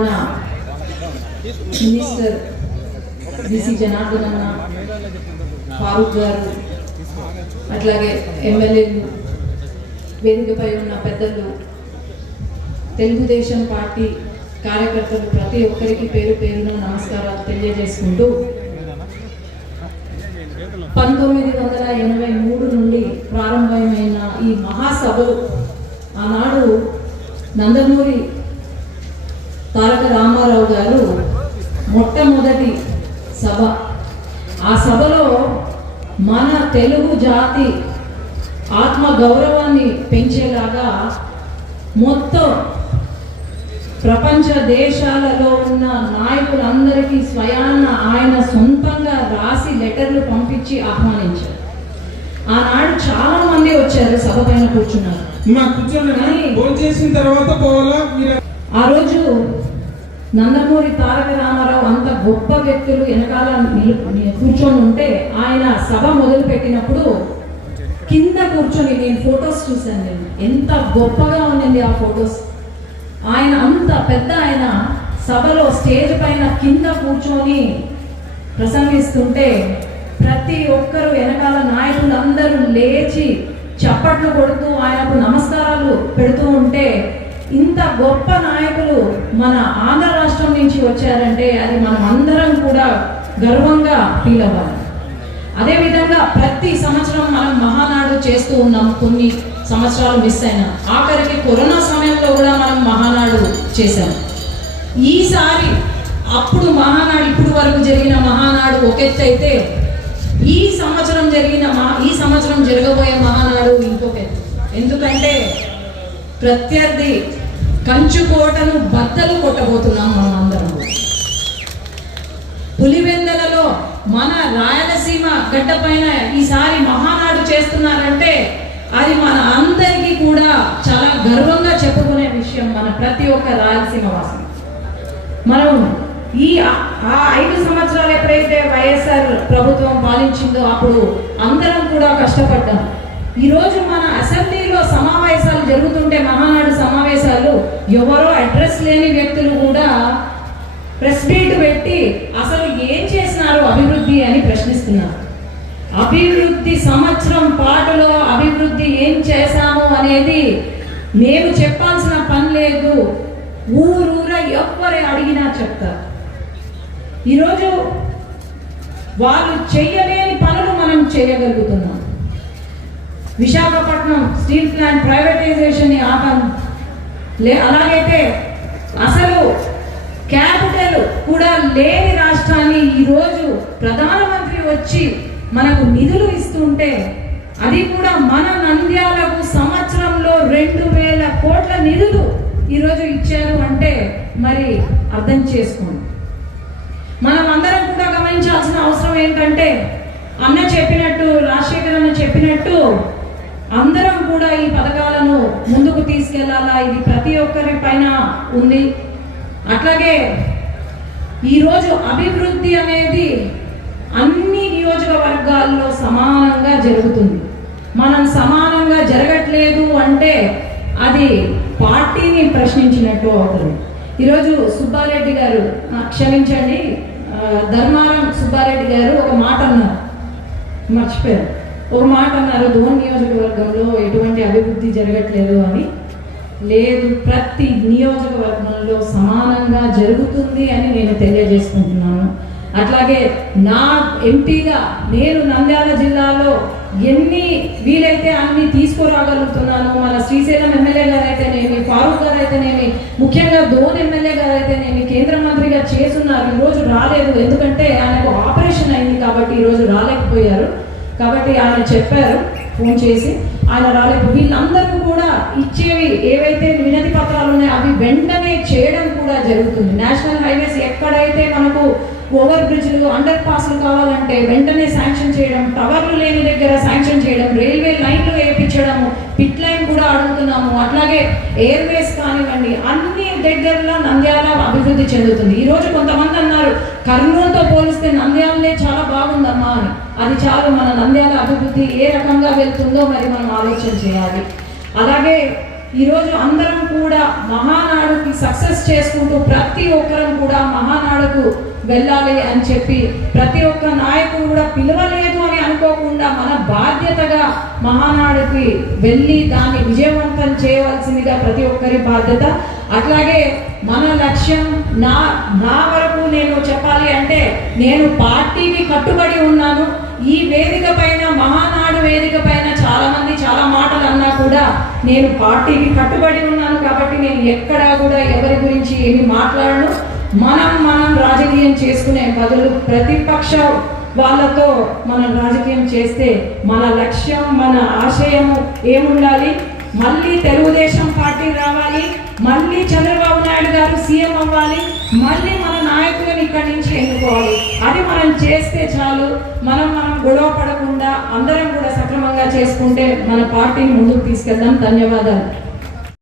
మన minister BC Janardhan అన్న ఫారూక్ గారు అట్లాగే ఎమ్మెల్యేలు వేదికపై ఉన్న పెద్దలు తెలుగుదేశం పార్టీ కార్యకర్తలు ప్రతి ఒక్కరికి పేరు పేరున నమస్కారాలు తెలియజేసుకుంటూ పంతొమ్మిది వందల ఎనభై మూడు నుండి ప్రారంభమైన ఈ మహాసభలు ఆనాడు నందమూరి తారక రామారావు గారు మొట్టమొదటి సభ ఆ సభలో మన తెలుగు జాతి ఆత్మ గౌరవాన్ని పెంచేలాగా మొత్తం ప్రపంచ దేశాలలో ఉన్న నాయకులందరికీ స్వయాన ఆయన సొంతంగా రాసి లెటర్లు పంపించి ఆహ్వానించారు ఆనాడు చాలా మంది వచ్చారు సభ పైన కూర్చున్నారు కూర్చోండి చేసిన తర్వాత పోవాలా ఆ రోజు నందమూరి తారక రామారావు అంత గొప్ప వ్యక్తులు వెనకాల కూర్చొని ఉంటే ఆయన సభ మొదలుపెట్టినప్పుడు కింద కూర్చొని నేను ఫొటోస్ చూశాను నేను ఎంత గొప్పగా ఉండింది ఆ ఫొటోస్ ఆయన అంత పెద్ద ఆయన సభలో స్టేజ్ పైన కింద కూర్చొని ప్రసంగిస్తుంటే ప్రతి ఒక్కరు వెనకాల నాయకులు అందరూ లేచి చప్పట్లు కొడుతూ ఆయనకు నమస్కారాలు పెడుతూ ఉంటే ఇంత గొప్ప నాయకులు మన ఆంధ్ర రాష్ట్రం నుంచి వచ్చారంటే అది మనం అందరం కూడా గర్వంగా ఫీల్ అవ్వాలి అదేవిధంగా ప్రతి సంవత్సరం మనం మహానాడు చేస్తూ ఉన్నాం కొన్ని సంవత్సరాలు మిస్ అయినా ఆఖరికి కరోనా సమయంలో కూడా మనం మహానాడు చేశాం ఈసారి అప్పుడు మహానాడు ఇప్పుడు వరకు జరిగిన మహానాడు ఒక అయితే ఈ సంవత్సరం జరిగిన మహా ఈ సంవత్సరం జరగబోయే మహానాడు ఇంకొక ఎందుకంటే ప్రత్యర్థి కంచుకోటను బద్దలు కొట్టబోతున్నాం మనం అందరం పులివెందలలో మన రాయలసీమ గడ్డపైన ఈసారి మహానాడు చేస్తున్నారంటే అది మన అందరికీ కూడా చాలా గర్వంగా చెప్పుకునే విషయం మన ప్రతి ఒక్క రాయలసీమ వాసి మనం ఈ ఆ ఐదు సంవత్సరాలు ఎప్పుడైతే వైఎస్ఆర్ ప్రభుత్వం పాలించిందో అప్పుడు అందరం కూడా కష్టపడ్డాం ఈరోజు మన అసెంబ్లీలో సమావేశాలు జరుగుతుంటే మహానాడు సమావేశాలు ఎవరో అడ్రస్ లేని వ్యక్తులు కూడా ప్రెస్ మీట్ పెట్టి అసలు ఏం చేసినారు అభివృద్ధి అని ప్రశ్నిస్తున్నారు అభివృద్ధి సంవత్సరం పాటలో అభివృద్ధి ఏం చేశాము అనేది నేను చెప్పాల్సిన పని లేదు ఊరూర ఎవరు అడిగినా చెప్తారు ఈరోజు వాళ్ళు చేయలేని పనులు మనం చేయగలుగుతున్నాం విశాఖపట్నం స్టీల్ ప్లాంట్ ప్రైవేటైజేషన్ ఆపం లే అలాగైతే అసలు క్యాపిటల్ కూడా లేని రాష్ట్రాన్ని ఈరోజు ప్రధానమంత్రి వచ్చి మనకు నిధులు ఇస్తుంటే అది కూడా మన నంద్యాలకు సంవత్సరంలో రెండు వేల కోట్ల నిధులు ఈరోజు ఇచ్చారు అంటే మరి అర్థం చేసుకోండి మనం అందరం కూడా గమనించాల్సిన అవసరం ఏంటంటే అన్న చెప్పినట్టు రాజశేఖర్ అన్న చెప్పినట్టు అందరం కూడా ఈ పథకాలను ముందుకు తీసుకెళ్లాలా ఇది ప్రతి ఒక్కరి పైన ఉంది అట్లాగే ఈరోజు అభివృద్ధి అనేది అన్ని నియోజకవర్గాల్లో సమానంగా జరుగుతుంది మనం సమానంగా జరగట్లేదు అంటే అది పార్టీని ప్రశ్నించినట్టు అవుతుంది ఈరోజు సుబ్బారెడ్డి గారు క్షమించండి ధర్మారం సుబ్బారెడ్డి గారు ఒక మాట అన్నారు మర్చిపోయారు ఒక మాట అన్నారు ధోన్ నియోజకవర్గంలో ఎటువంటి అభివృద్ధి జరగట్లేదు అని లేదు ప్రతి నియోజకవర్గంలో సమానంగా జరుగుతుంది అని నేను తెలియజేసుకుంటున్నాను అట్లాగే నా ఎంపీగా నేను నంద్యాల జిల్లాలో ఎన్ని వీలైతే అన్ని తీసుకురాగలుగుతున్నాను మన శ్రీశైలం ఎమ్మెల్యే గారు అయితేనేమి ఫారూక్ గారు అయితేనేమి ముఖ్యంగా ధోన్ ఎమ్మెల్యే గారు అయితేనేమి కేంద్ర మంత్రిగా చేస్తున్నారు ఈరోజు రాలేదు ఎందుకంటే ఆయనకు ఆపరేషన్ అయింది కాబట్టి ఈరోజు రాలేకపోయారు కాబట్టి ఆయన చెప్పారు ఫోన్ చేసి ఆయన రాలేదు వీళ్ళందరూ కూడా ఇచ్చేవి ఏవైతే వినతి పత్రాలు ఉన్నాయో అవి వెంటనే చేయడం కూడా జరుగుతుంది నేషనల్ హైవేస్ ఎక్కడైతే మనకు ఓవర్ బ్రిడ్జ్లు అండర్ పాస్లు కావాలంటే వెంటనే శాంక్షన్ చేయడం టవర్లు లేని దగ్గర శాంక్షన్ చేయడం రైల్వే లైన్లు వేయించడము పిట్ లైన్ కూడా అడుగుతున్నాము అట్లాగే ఎయిర్వేస్ కానివ్వండి అన్ని దగ్గరలో నంద్యాల అభివృద్ధి చెందుతుంది ఈరోజు కొంతమంది అన్నారు కర్నూలుతో పోలిస్తే నంద్యాలనే చాలా బాగా అది చాలు మన నంద్యాల అభివృద్ధి ఏ రకంగా వెళ్తుందో మరి మనం ఆలోచన చేయాలి అలాగే ఈరోజు అందరం కూడా మహానాడుకి సక్సెస్ చేసుకుంటూ ప్రతి ఒక్కరం కూడా మహానాడుకు వెళ్ళాలి అని చెప్పి ప్రతి ఒక్క నాయకుడు కూడా పిలవలేదు అని అనుకోకుండా మన బాధ్యతగా మహానాడుకి వెళ్ళి దాన్ని విజయవంతం చేయవలసిందిగా ప్రతి ఒక్కరి బాధ్యత అట్లాగే మన లక్ష్యం నా నా వరకు నేను చెప్పాలి అంటే నేను పార్టీకి కట్టుబడి ఉన్నాను ఈ వేదిక పైన మహానాడు వేదిక పైన చాలామంది నేను పార్టీకి కట్టుబడి ఉన్నాను కాబట్టి నేను ఎక్కడా కూడా ఎవరి గురించి ఏమి మాట్లాడను మనం మనం రాజకీయం చేసుకునే బదులు ప్రతిపక్ష వాళ్ళతో మనం రాజకీయం చేస్తే మన లక్ష్యం మన ఆశయము ఏముండాలి మళ్ళీ తెలుగుదేశం పార్టీ రావాలి మళ్ళీ చంద్రబాబు నాయుడు గారు సీఎం అవ్వాలి మళ్ళీ మన నాయకులను ఇక్కడి నుంచి ఎన్నుకోవాలి అది మనం చేస్తే చాలు మనం మనం గొడవ పడకుండా అందరం కూడా సక్రమంగా చేసుకుంటే మన పార్టీని ముందుకు తీసుకెళ్దాం ధన్యవాదాలు